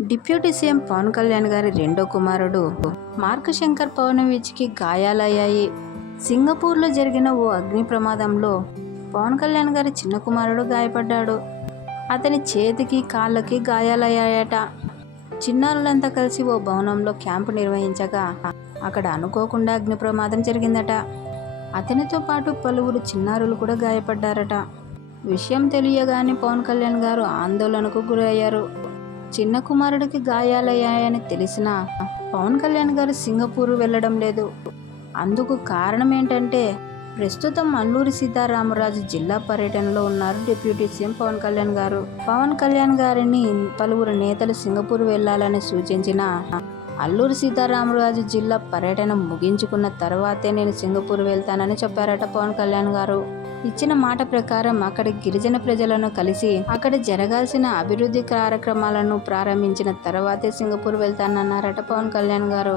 Deputy CM Pawan Kalyan గారి రెండో కుమారుడు మార్క్ శంకర్ పవనవిచ్కి గాయాలయ్యాయి. సింగపూర్లో జరిగిన ఓ అగ్ని ప్రమాదంలో పవన్ కళ్యాణ్ గారి చిన్న కుమారుడు గాయపడ్డాడు. అతని చేతికి కాళ్ళకి గాయాలయ్యాయట. చిన్నారులంతా కలిసి ఓ భవనంలో క్యాంపు నిర్వహించగా అక్కడ అనుకోకుండా అగ్ని ప్రమాదం జరిగిందట. అతనితో పాటు పలువురు చిన్నారులు కూడా గాయపడ్డారట. విషయం తెలియగానే పవన్ కళ్యాణ్ గారు ఆందోళనకు గురయ్యారు. చిన్న కుమారుడికి గాయాలయ్యాయని తెలిసినా పవన్ కళ్యాణ్ గారు సింగపూర్ వెళ్ళడం లేదు. అందుకు కారణం ఏంటంటే ప్రస్తుతం అల్లూరి సీతారామరాజు జిల్లా పర్యటనలో ఉన్నారు డిప్యూటీ సీఎం పవన్ కళ్యాణ్ గారు. పవన్ కళ్యాణ్ గారిని పలువురు నేతలు సింగపూర్ వెళ్లాలని సూచించిన అల్లూరి సీతారామరాజు జిల్లా పర్యటన ముగించుకున్న తర్వాతే నేను సింగపూర్ వెళ్తానని చెప్పారట పవన్ కళ్యాణ్ గారు. ఇచ్చిన మాట ప్రకారం అక్కడి గిరిజన ప్రజలను కలిసి అక్కడ జరగాల్సిన అభివృద్ధి కార్యక్రమాలను ప్రారంభించిన తర్వాతే సింగపూర్ వెళ్తానన్నారట పవన్ కళ్యాణ్ గారు.